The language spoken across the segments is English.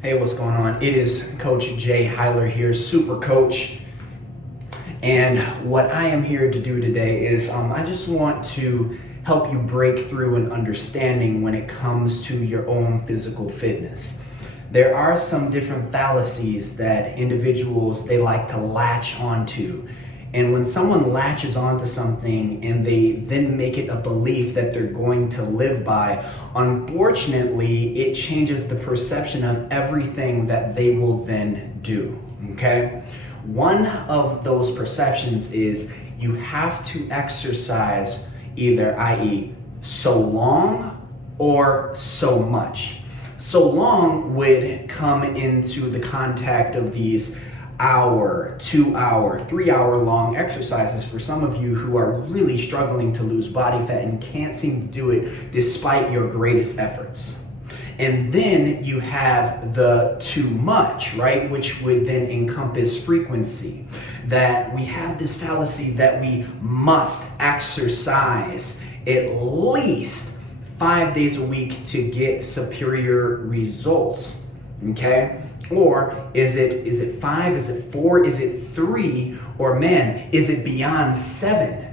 Hey, what's going on? It is Coach Jai Hyler here, Super Coach. And what I am here to do today is I just want to help you break through an understanding when it comes to your own physical fitness. There are some different fallacies that individuals, they like to latch onto. And when someone latches onto something and they then make it a belief that they're going to live by, unfortunately, it changes the perception of everything that they will then do, okay? One of those perceptions is you have to exercise either, i.e., so long or so much. So long would come into the contact of these hour, 2 hour, 3 hour long exercises for some of you who are really struggling to lose body fat and can't seem to do it despite your greatest efforts. And then you have the too much, right? Which would then encompass frequency. That we have this fallacy that we must exercise at least 5 days a week to get superior results, okay? Or is it 5, is it 4, is it 3, or man, is it beyond 7?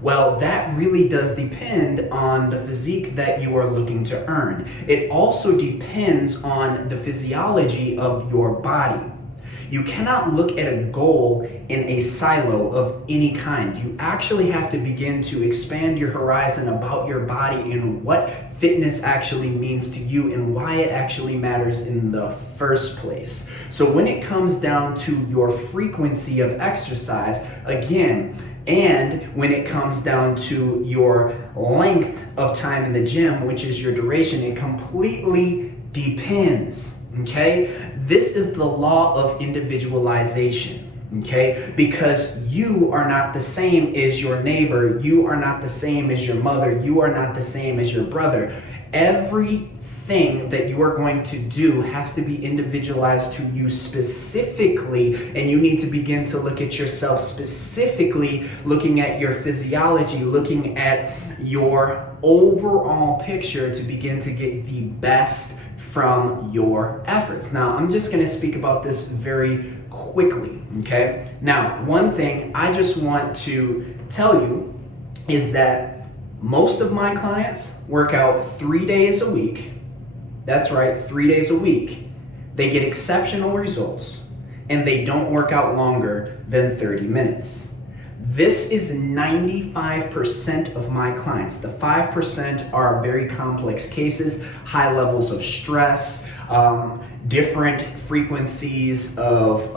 Well, that really does depend on the physique that you are looking to earn. It also depends on the physiology of your body. You cannot look at a goal in a silo of any kind. You actually have to begin to expand your horizon about your body and what fitness actually means to you and why it actually matters in the first place. So when it comes down to your frequency of exercise, again, and when it comes down to your length of time in the gym, which is your duration, it completely depends. Okay, this is the law of individualization. Okay, because you are not the same as your neighbor, you are not the same as your mother, you are not the same as your brother. Everything that you are going to do has to be individualized to you specifically, and you need to begin to look at yourself specifically, looking at your physiology, looking at your overall picture to begin to get the best from your efforts. Now, I'm just going to speak about this very quickly, okay? Now, one thing I just want to tell you is that most of my clients work out 3 days a week. That's right, 3 days a week. They get exceptional results, and they don't work out longer than 30 minutes. This is 95% of my clients. The 5% are very complex cases, high levels of stress, different frequencies of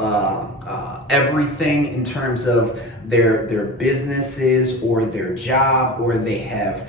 everything in terms of their businesses or their job, or they have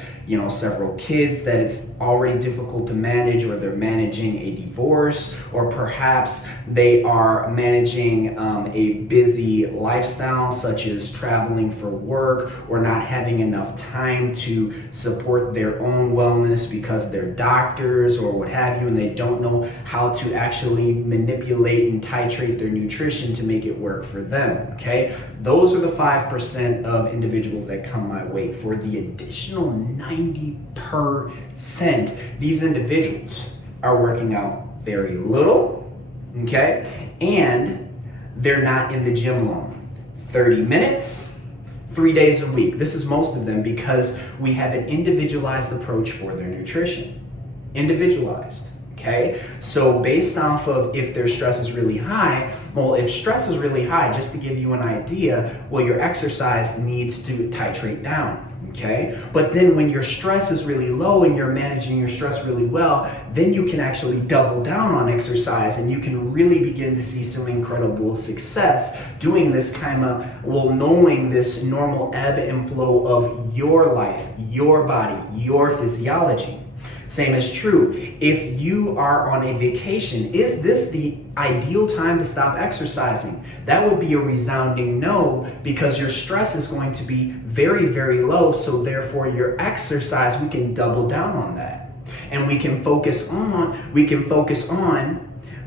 several kids that it's already difficult to manage, or they're managing a divorce, or perhaps they are managing a busy lifestyle such as traveling for work, or not having enough time to support their own wellness because they're doctors or what have you, and they don't know how to actually manipulate and titrate their nutrition to make it work for them, okay? Those are the 5% of individuals that come my way. For the additional 90%, these individuals are working out very little, okay? And they're not in the gym long. 30 minutes, 3 days a week. This is most of them because we have an individualized approach for their nutrition. Individualized. Okay, so based off of if their stress is really high, well, if stress is really high, just to give you an idea, well, your exercise needs to titrate down. Okay, but then when your stress is really low and you're managing your stress really well, then you can actually double down on exercise, and you can really begin to see some incredible success doing this kind of, knowing this normal ebb and flow of your life, your body, your physiology. Same is true. If you are on a vacation, is this the ideal time to stop exercising? That would be a resounding no, because your stress is going to be very, very low. So therefore your exercise, we can double down on that. And we can focus on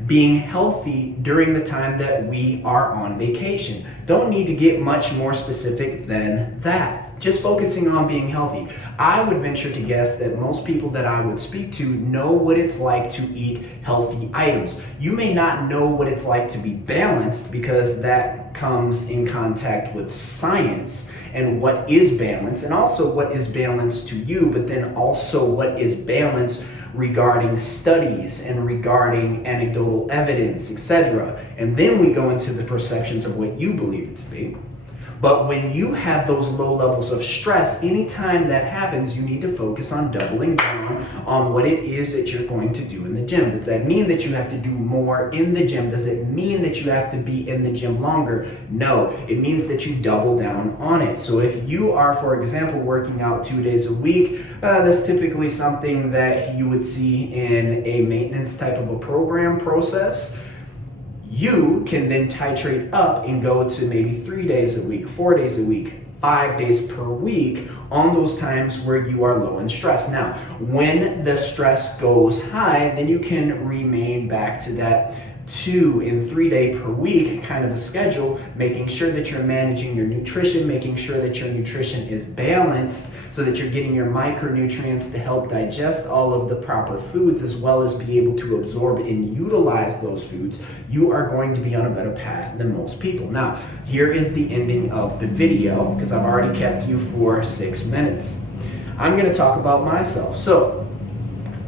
being healthy during the time that we are on vacation. Don't need to get much more specific than that. just focusing on being healthy. I would venture to guess that most people that I would speak to know what it's like to eat healthy items. You may not know what it's like to be balanced, because that comes in contact with science and what is balance, and also what is balance to you, but then also what is balance regarding studies and regarding anecdotal evidence, etc. And then we go into the perceptions of what you believe it to be. But when you have those low levels of stress, anytime that happens, you need to focus on doubling down on what it is that you're going to do in the gym. Does that mean that you have to do more in the gym? Does it mean that you have to be in the gym longer? No, it means that you double down on it. So if you are, for example, working out 2 days a week, that's typically something that you would see in a maintenance type of a program process. You can then titrate up and go to maybe 3 days a week, 4 days a week, 5 days per week on those times where you are low in stress. Now, when the stress goes high, then you can remain back to that 2 and 3 day per week kind of a schedule, making sure that you're managing your nutrition, making sure that your nutrition is balanced so that you're getting your micronutrients to help digest all of the proper foods, as well as be able to absorb and utilize those foods. You are going to be on a better path than most people. Now, here is the ending of the video, because I've already kept you for 6 minutes. I'm going to talk about myself. So,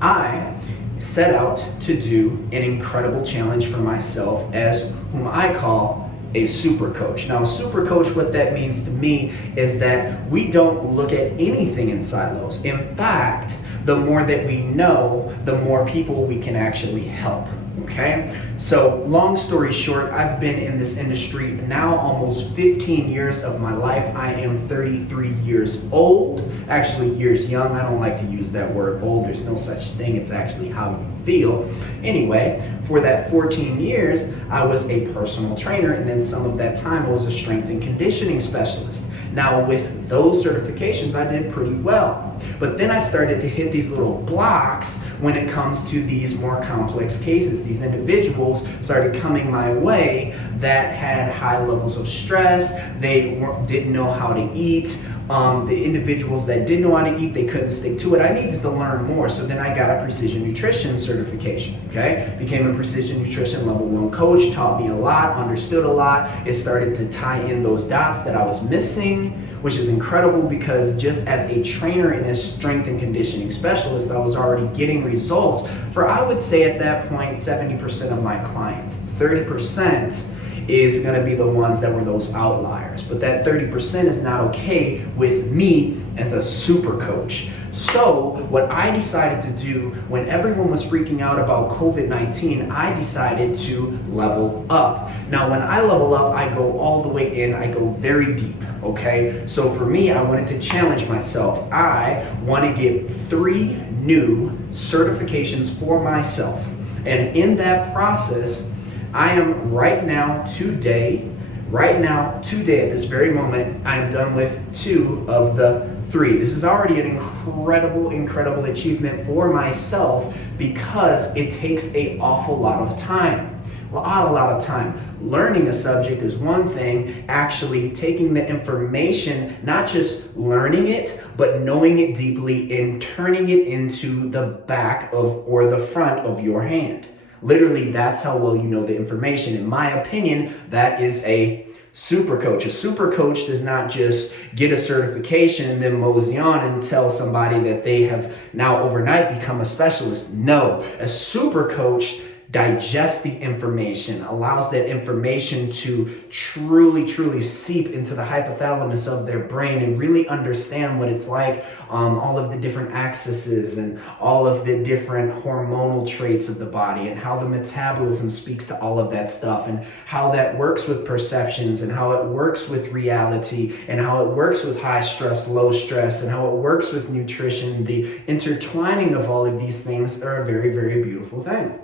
I set out to do an incredible challenge for myself, as whom I call a super coach. Now, a super coach, what that means to me is that we don't look at anything in silos. In fact, the more that we know, the more people we can actually help. Okay, so long story short, I've been in this industry now almost 15 years of my life. I am 33 years old, actually years young. I don't like to use that word old. There's no such thing. It's actually how you feel. Anyway, for that 14 years, I was a personal trainer, and then some of that time I was a strength and conditioning specialist. Now, with those certifications, I did pretty well. But then I started to hit these little blocks when it comes to these more complex cases. These individuals started coming my way that had high levels of stress. They didn't know how to eat. The individuals that did know how to eat, they couldn't stick to it. I needed to learn more. So then I got a precision nutrition certification, okay? Became a precision nutrition level 1 coach, taught me a lot, understood a lot. It started to tie in those dots that I was missing, which is incredible, because just as a trainer and a strength and conditioning specialist, I was already getting results for, I would say at that point, 70% of my clients. 30% is going to be the ones that were those outliers. But that 30% is not okay with me as a super coach. So what I decided to do when everyone was freaking out about COVID-19, I decided to level up. Now, when I level up, I go all the way in, I go very deep, okay? So for me, I wanted to challenge myself. I want to get 3 new certifications for myself. And in that process, I am right now, today, at this very moment, I am done with 2 of the 3. This is already an incredible achievement for myself, because it takes an awful lot of time. A lot of time. Learning a subject is one thing, actually taking the information, not just learning it, but knowing it deeply and turning it into the back of or the front of your hand. Literally, that's how well you know the information. In my opinion, that is a super coach. A super coach does not just get a certification and then mosey on and tell somebody that they have now overnight become a specialist. No, a super coach digests the information, allows that information to truly seep into the hypothalamus of their brain and really understand what it's like, all of the different axes and all of the different hormonal traits of the body, and how the metabolism speaks to all of that stuff, and how that works with perceptions, and how it works with reality, and how it works with high stress, low stress, and how it works with nutrition. The intertwining of all of these things are a very beautiful thing.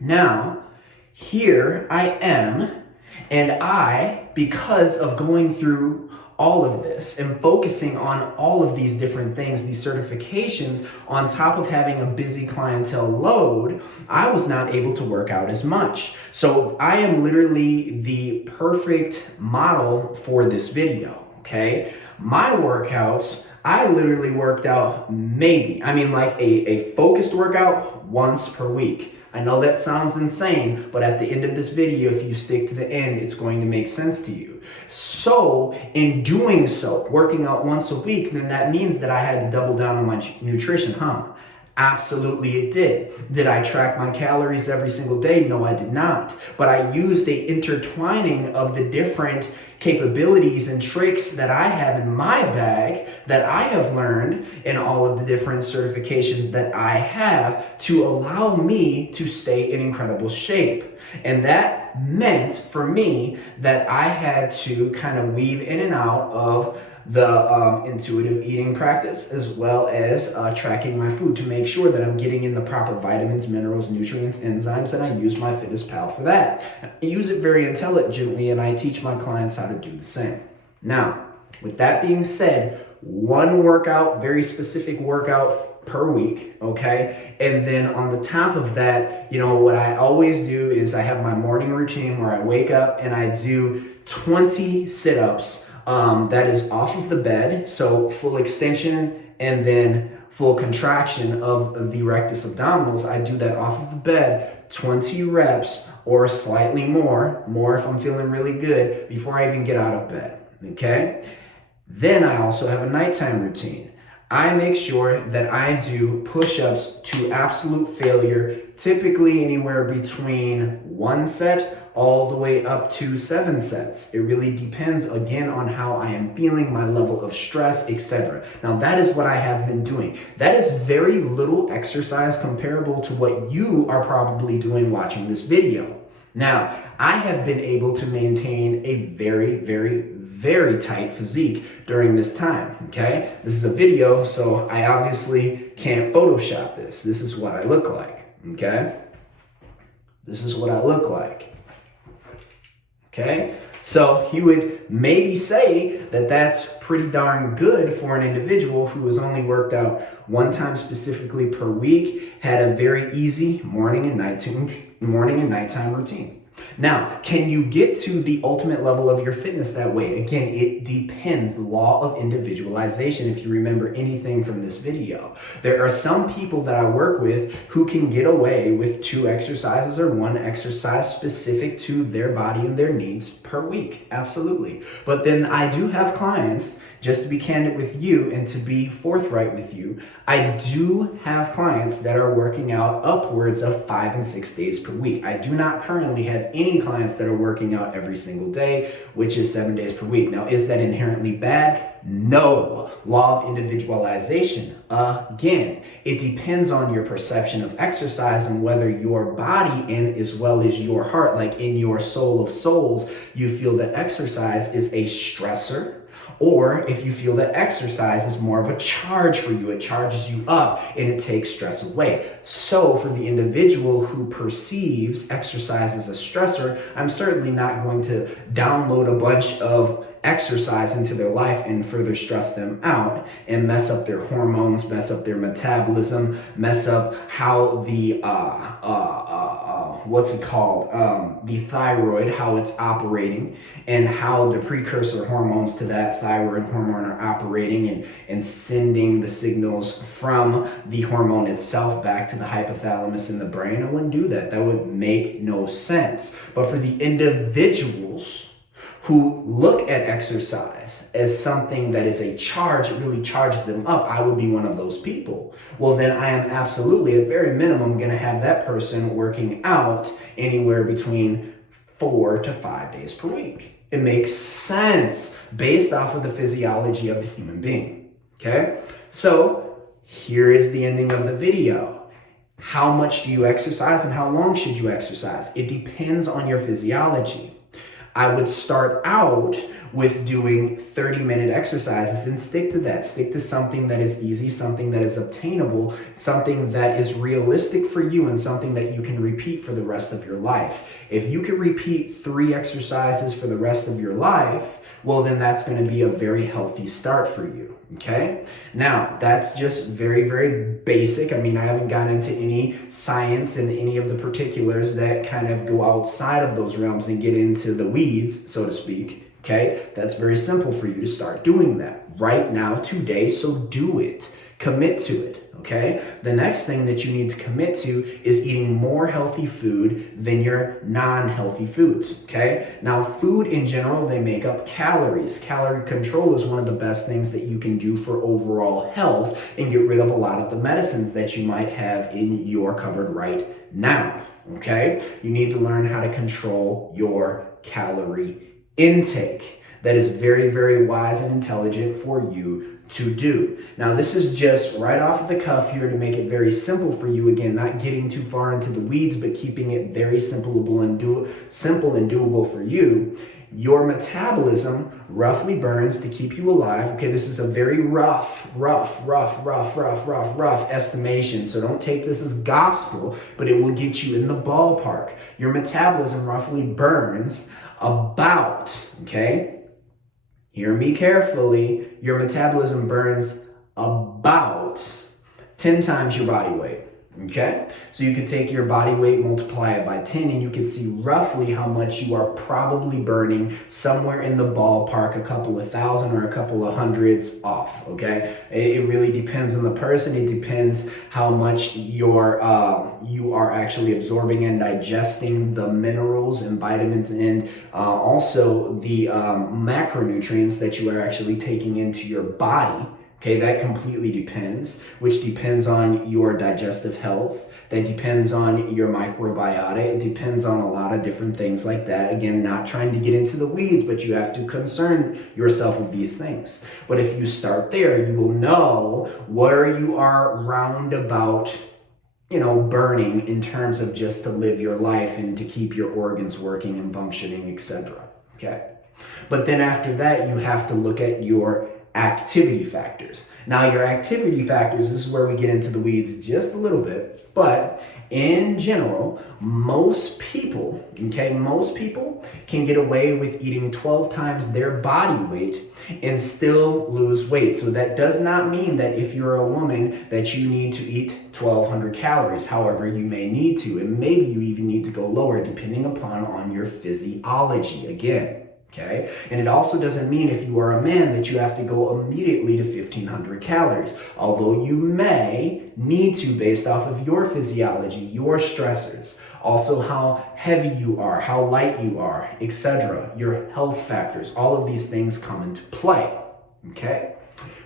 Now, here I am, and I, because of going through all of this and focusing on all of these different things, these certifications, on top of having a busy clientele load, I was not able to work out as much. So I am literally the perfect model for this video, okay? My workouts, I literally worked out like a focused workout once per week. I know that sounds insane, but at the end of this video, if you stick to the end, it's going to make sense to you. So in doing so, working out once a week, then that means that I had to double down on my nutrition, huh? Absolutely it did. Did I track my calories every single day? No, I did not. But I used a intertwining of the different capabilities and tricks that I have in my bag that I have learned in all of the different certifications that I have to allow me to stay in incredible shape. And that meant for me that I had to kind of weave in and out of the intuitive eating practice, as well as tracking my food to make sure that I'm getting in the proper vitamins, minerals, nutrients, enzymes, and I use my FitnessPal for that. I use it very intelligently, and I teach my clients how to do the same. Now, with that being said, one workout, very specific workout per week, okay? And then on the top of that, what I always do is I have my morning routine where I wake up and I do 20 sit-ups. That is off of the bed, so full extension and then full contraction of the rectus abdominals. I do that off of the bed, 20 reps or slightly more if I'm feeling really good before I even get out of bed, okay? Then I also have a nighttime routine. I make sure that I do push-ups to absolute failure, typically anywhere between 1 set all the way up to 7 sets. It really depends, again, on how I am feeling, my level of stress, etc. Now, that is what I have been doing. That is very little exercise comparable to what you are probably doing watching this video. Now, I have been able to maintain a very, very, very tight physique during this time, okay? This is a video, so I obviously can't Photoshop this. This is what I look like, okay? This is what I look like. Okay, so he would maybe say that that's pretty darn good for an individual who has only worked out one time specifically per week, had a very easy morning and nighttime routine. Now, can you get to the ultimate level of your fitness that way? Again, it depends. The law of individualization, if you remember anything from this video. There are some people that I work with who can get away with 2 exercises or 1 exercise specific to their body and their needs per week. Absolutely. But then I do have clients, just to be candid with you and to be forthright with you, I do have clients that are working out upwards of 5 and 6 days per week. I do not currently have any clients that are working out every single day, which is 7 days per week. Now, is that inherently bad? No. Law of individualization. Again, it depends on your perception of exercise and whether your body and as well as your heart, like in your soul of souls, you feel that exercise is a stressor, or if you feel that exercise is more of a charge for you. It charges you up and it takes stress away. So for the individual who perceives exercise as a stressor, I'm certainly not going to download a bunch of exercise into their life and further stress them out and mess up their hormones, mess up their metabolism, mess up how the the thyroid, how it's operating, and how the precursor hormones to that thyroid hormone are operating and sending the signals from the hormone itself back to the hypothalamus in the brain. I wouldn't do that. That would make no sense. But for the individuals who look at exercise as something that is a charge, it really charges them up, I would be one of those people. Well, then I am absolutely, at very minimum, going to have that person working out anywhere between 4 to 5 days per week. It makes sense based off of the physiology of the human being, okay? So here is the ending of the video. How much do you exercise and how long should you exercise? It depends on your physiology. I would start out with doing 30-minute exercises and stick to that. Stick to something that is easy, something that is obtainable, something that is realistic for you, and something that you can repeat for the rest of your life. If you can repeat 3 exercises for the rest of your life, well, then that's going to be a very healthy start for you, okay? Now, that's just very, very basic. I mean, I haven't gotten into any science and any of the particulars that kind of go outside of those realms and get into the weeds, so to speak, Okay, that's very simple for you to start doing that right now, today, so do it. Commit to it, okay? The next thing that you need to commit to is eating more healthy food than your non-healthy foods, okay? Now, food in general, they make up calories. Calorie control is one of the best things that you can do for overall health and get rid of a lot of the medicines that you might have in your cupboard right now, okay? You need to learn how to control your calorie intake. That is very, very wise and intelligent for you to do. Now, this is just right off the cuff here to make it very simple for you. Again, not getting too far into the weeds, but keeping it very simple and doable for you. Your metabolism roughly burns, to keep you alive. Okay, this is a very rough estimation. So don't take this as gospel, but it will get you in the ballpark. Your metabolism roughly burns about, okay, hear me carefully, your metabolism burns about 10 times your body weight. Okay, so you could take your body weight, multiply it by 10, and you can see roughly how much you are probably burning, somewhere in the ballpark, a couple of thousand or a couple of hundreds off. Okay, it really depends on the person. It depends how much you are actually absorbing and digesting the minerals and vitamins, and also the macronutrients that you are actually taking into your body. Okay, that completely depends, which depends on your digestive health. That depends on your microbiota. It depends on a lot of different things like that. Again, not trying to get into the weeds, but you have to concern yourself with these things. But if you start there, you will know where you are roundabout, burning in terms of just to live your life and to keep your organs working and functioning, etc. Okay, but then after that, you have to look at your activity factors. Now, your activity factors, this is where we get into the weeds just a little bit, but in general, most people can get away with eating 12 times their body weight and still lose weight. So that does not mean that if you're a woman that you need to eat 1,200 calories. However, you may need to, and maybe you even need to go lower depending upon your physiology again. Okay, and it also doesn't mean if you are a man that you have to go immediately to 1,500 calories, although you may need to based off of your physiology, your stressors, also how heavy you are, how light you are, etc., your health factors, all of these things come into play. Okay,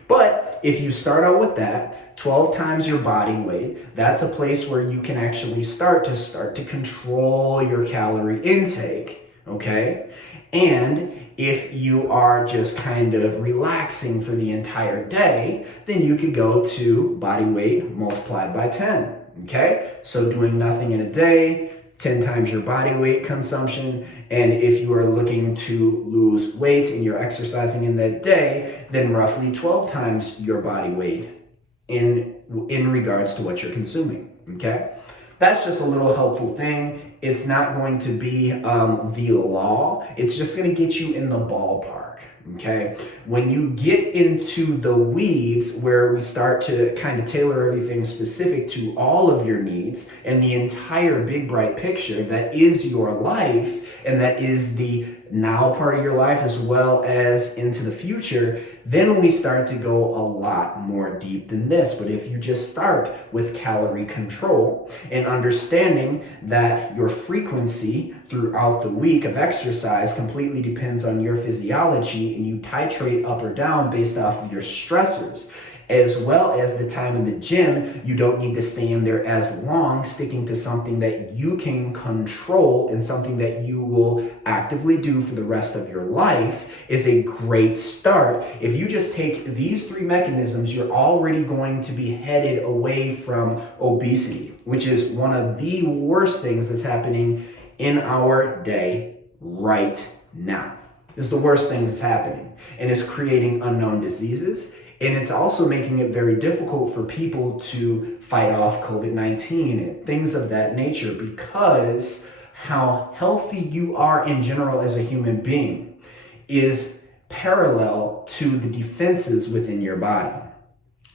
but if you start out with that, 12 times your body weight, that's a place where you can actually start to control your calorie intake. Okay, and if you are just kind of relaxing for the entire day, then you could go to body weight multiplied by 10. Okay, so doing nothing in a day, 10 times your body weight consumption. And if you are looking to lose weight and you're exercising in that day, then roughly 12 times your body weight in regards to what you're consuming. Okay, that's just a little helpful thing. It's not going to be the law. It's just going to get you in the ballpark. Okay, when you get into the weeds where we start to kind of tailor everything specific to all of your needs and the entire big bright picture that is your life and that is the now part of your life as well as into the future, then we start to go a lot more deep than this. But if you just start with calorie control and understanding that your frequency throughout the week of exercise completely depends on your physiology, and you titrate up or down based off of your stressors, as well as the time in the gym, you don't need to stay in there as long. Sticking to something that you can control and something that you will actively do for the rest of your life is a great start. If you just take these three mechanisms, you're already going to be headed away from obesity, which is one of the worst things that's happening in our day right now. It's the worst thing that's happening, and it's creating unknown diseases. And it's also making it very difficult for people to fight off COVID-19 and things of that nature, because how healthy you are in general as a human being is parallel to the defenses within your body.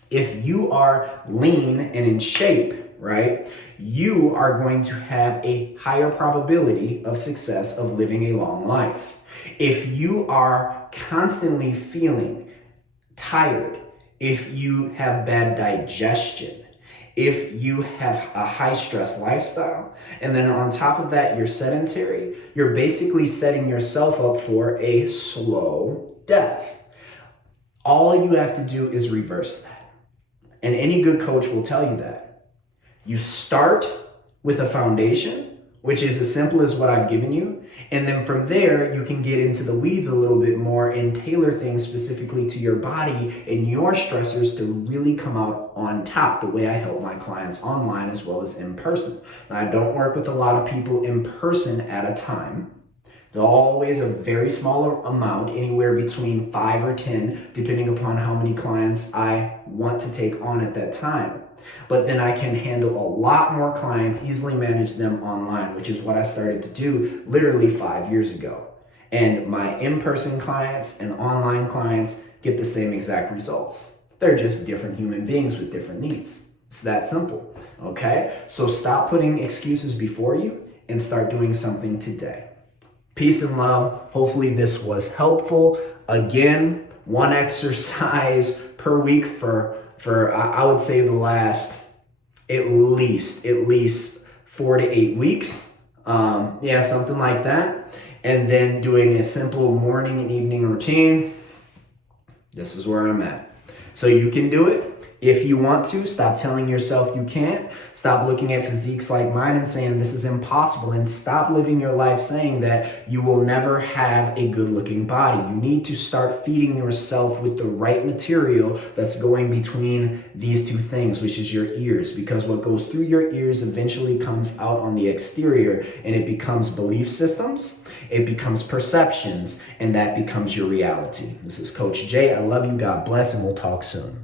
If you are lean and in shape, right, you are going to have a higher probability of success of living a long life. If you are constantly feeling tired, if you have bad digestion, if you have a high stress lifestyle, and then on top of that, you're sedentary, you're basically setting yourself up for a slow death. All you have to do is reverse that. And any good coach will tell you that. You start with a foundation, which is as simple as what I've given you. And then from there, you can get into the weeds a little bit more and tailor things specifically to your body and your stressors to really come out on top, the way I help my clients online as well as in person. Now, I don't work with a lot of people in person at a time. It's always a very small amount, anywhere between 5 or 10, depending upon how many clients I want to take on at that time. But then I can handle a lot more clients, easily manage them online, which is what I started to do literally 5 years ago. And my in-person clients and online clients get the same exact results. They're just different human beings with different needs. It's that simple, okay? So stop putting excuses before you and start doing something today. Peace and love. Hopefully this was helpful. Again, one exercise per week for I would say the last at least 4 to 8 weeks. Something like that. And then doing a simple morning and evening routine. This is where I'm at. So you can do it. If you want to, stop telling yourself you can't. Stop looking at physiques like mine and saying this is impossible. And stop living your life saying that you will never have a good looking body. You need to start feeding yourself with the right material that's going between these two things, which is your ears. Because what goes through your ears eventually comes out on the exterior, and it becomes belief systems, it becomes perceptions, and that becomes your reality. This is Coach Jay. I love you. God bless, and we'll talk soon.